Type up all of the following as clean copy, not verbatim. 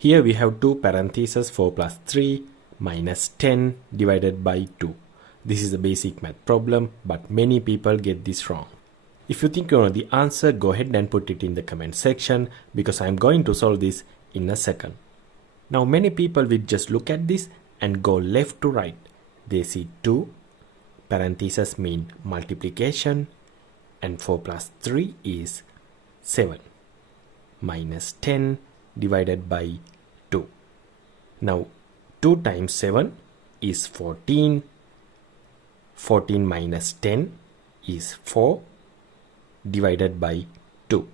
Here we have 2 parentheses 4 plus 3 minus 10 divided by 2. This is a basic math problem, but many people get this wrong. If you think you know the answer, go ahead and put it in the comment section because I am going to solve this in a second. Now many people will just look at this and go left to right. They see 2 parentheses mean multiplication and 4 plus 3 is 7 minus 10 divided by 2. Now 2 times 7 is 14. 14 minus 10 is 4 divided by 2.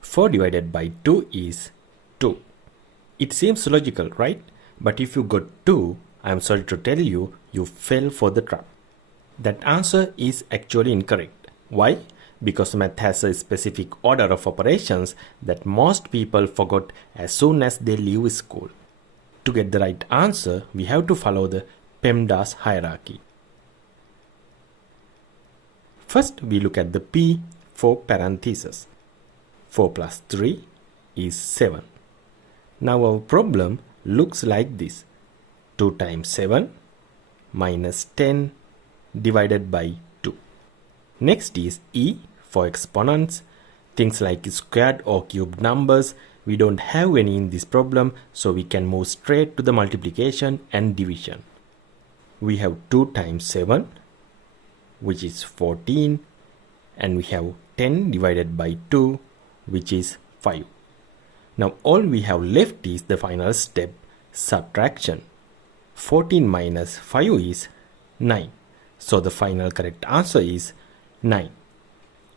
4 divided by 2 is 2. It seems logical, right? But if you got 2, I am sorry to tell you, you fell for the trap. That answer is actually incorrect. Why? Because math has a specific order of operations that most people forgot as soon as they leave school. To get the right answer, we have to follow the PEMDAS hierarchy. First, we look at the P for parentheses. 4 plus 3 is 7. Now our problem looks like this. 2 times 7 minus 10 divided by 2. Next is E for exponents. Things like squared or cubed numbers, we don't have any in this problem, so we can move straight to the multiplication and division. We have 2 times 7, which is 14, and we have 10 divided by 2, which is 5. Now all we have left is the final step, subtraction. 14 minus 5 is 9. So the final correct answer is 9.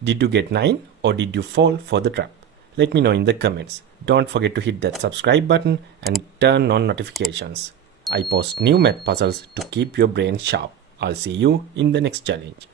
Did you get 9 or did you fall for the trap? Let me know in the comments. Don't forget to hit that subscribe button and turn on notifications. I post new math puzzles to keep your brain sharp. I'll see you in the next challenge.